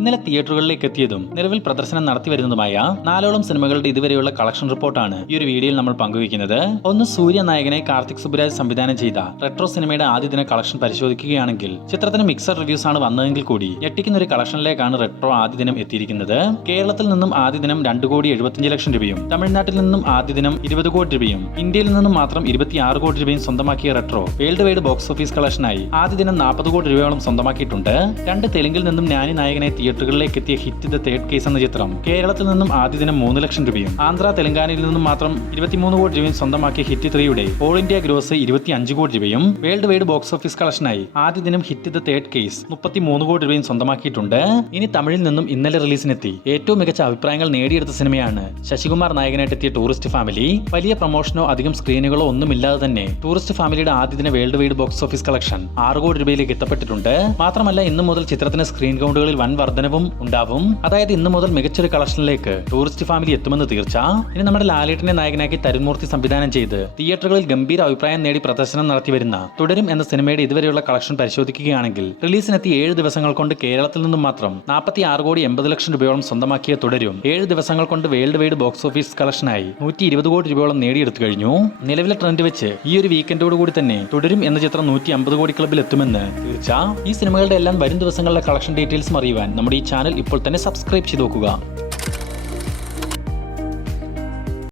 ഇന്നലെ തിയേറ്ററുകളിലേക്ക് എത്തിയതും നിലവിൽ പ്രദർശനം നടത്തിവരുന്നതുമായ 4ഓളം സിനിമകളുടെ ഇതുവരെയുള്ള കളക്ഷൻ റിപ്പോർട്ടാണ് ഈ ഒരു വീഡിയോയിൽ നമ്മൾ പങ്കുവയ്ക്കുന്നത്. ഒന്ന്, സൂര്യ നായകനെ കാർത്തിക് സുബ്രാജ് സംവിധാനം ചെയ്ത റെട്രോ സിനിമയുടെ ആദ്യ ദിന കളക്ഷൻ പരിശോധിക്കുകയാണെങ്കിൽ ചിത്രത്തിന് മിക്സഡ് റിവ്യൂസ് ആണ് വന്നതെങ്കിൽ കൂടി ഞെട്ടിക്കുന്ന ഒരു കളക്ഷനിലേക്കാണ് റെട്രോ ആദ്യ ദിനം എത്തിയിരിക്കുന്നത്. കേരളത്തിൽ നിന്നും ആദ്യ ദിനം 2,75,00,000 രൂപയും തമിഴ്നാട്ടിൽ നിന്നും ആദ്യ ദിനം 20 കോടി രൂപയും ഇന്ത്യയിൽ നിന്നും മാത്രം 26 കോടി രൂപയും സ്വന്തമാക്കിയ Retro worldwide box office കളക്ഷനായി ആദ്യ ദിനം 40 കോടി രൂപയോളം സ്വന്തമാക്കിയിട്ടുണ്ട്. രണ്ട്, തെലുങ്കിൽ നിന്നും ഞാനി നായകനെ തിയേറ്ററുകളിലേക്ക് എത്തിയ ഹിറ്റ് ദ തേർഡ് കേസ് എന്ന ചിത്രം കേരളത്തിൽ നിന്നും ആദ്യ ദിനം 3 ലക്ഷം രൂപയും ആന്ധ്ര തെലങ്കാനയിൽ നിന്നും മാത്രം 23 കോടി രൂപയും സ്വന്തമാക്കിയ ഹിറ്റ് 3യുടെ ഓൾ ഇന്ത്യ ഗ്രോസ് 25 കോടി രൂപയും വേൾഡ് വൈഡ് ബോക്സ് ഓഫീസ് കളക്ഷനായി ആദ്യ ദിനം ഹിറ്റ് ദ തേർഡ് കേസ് 33 കോടി രൂപയും സ്വന്തമാക്കിയിട്ടുണ്ട്. ഇനി തമിഴിൽ നിന്നും ഇന്നലെ റിലീസിനെത്തി ഏറ്റവും മികച്ച അഭിപ്രായങ്ങൾ നേടിയെടുത്ത സിനിമയാണ് ശശികുമാർ നായകനായിട്ട് എത്തിയ ടൂറിസ്റ്റ് ഫാമിലി. വലിയ പ്രൊമോഷനോ അധികം സ്ക്രീനുകളോ ഒന്നുമില്ലാതെ തന്നെ ടൂറിസ്റ്റ് ഫാമിലിയുടെ ആദ്യ ദിന world wide box office collection 6 കോടി രൂപയിലേക്ക് എത്തപ്പെട്ടിട്ടുണ്ട്. മാത്രമല്ല ഇന്നു മുതൽ ചിത്രത്തിന് സ്ക്രീൻ കൗണ്ടുകളിൽ വൻ വർധനവും ഉണ്ടാവും. അതായത് ഇന്നു മുതൽ മികച്ചൊരു കളക്ഷനിലേക്ക് ടൂറിസ്റ്റ് ഫാമിലി എത്തുമെന്ന് തീർച്ച. ഇനി നമ്മുടെ ലാലേട്ടനെ നായകനാക്കി തരുൺമൂർത്തി സംവിധാനം ചെയ്ത് തിയേറ്ററുകളിൽ ഗംഭീര അഭിപ്രായം നേടി പ്രദർശനം നടത്തിവരുന്ന തുടരും എന്ന സിനിമയുടെ ഇതുവരെയുള്ള കളക്ഷൻ പരിശോധിക്കുകയാണെങ്കിൽ റിലീസിനെത്തി 7 ദിവസങ്ങൾ കൊണ്ട് കേരളത്തിൽ നിന്നും മാത്രം 46 കോടി 80 ലക്ഷം രൂപയോളം സ്വന്തമാക്കിയ തുടരും 7 ദിവസങ്ങൾ കൊണ്ട് വേൾഡ് വൈഡ് ബോക്സ് ഓഫീസ് കളക്ഷനായി 120 കോടി രൂപയോളം നേടിയെടുത്തു കഴിഞ്ഞു. നിലവിലെ ട്രെൻഡ് വെച്ച് ഈ ഒരു വീക്കെൻഡോട് കൂടി തന്നെ തുടരും എന്ന ചിത്രം 150 കോടി ക്ലബിൽ എത്തുമെന്ന് തീർച്ച. ഈ സിനിമകളുടെ എല്ലാം വരും ദിവസങ്ങളിലെ കളക്ഷൻ ഡീറ്റെയിൽസും അറിയുവാൻ നമ്മുടെ ഈ ചാനൽ ഇപ്പോൾ തന്നെ സബ്സ്ക്രൈബ് ചെയ്ത് നോക്കുക.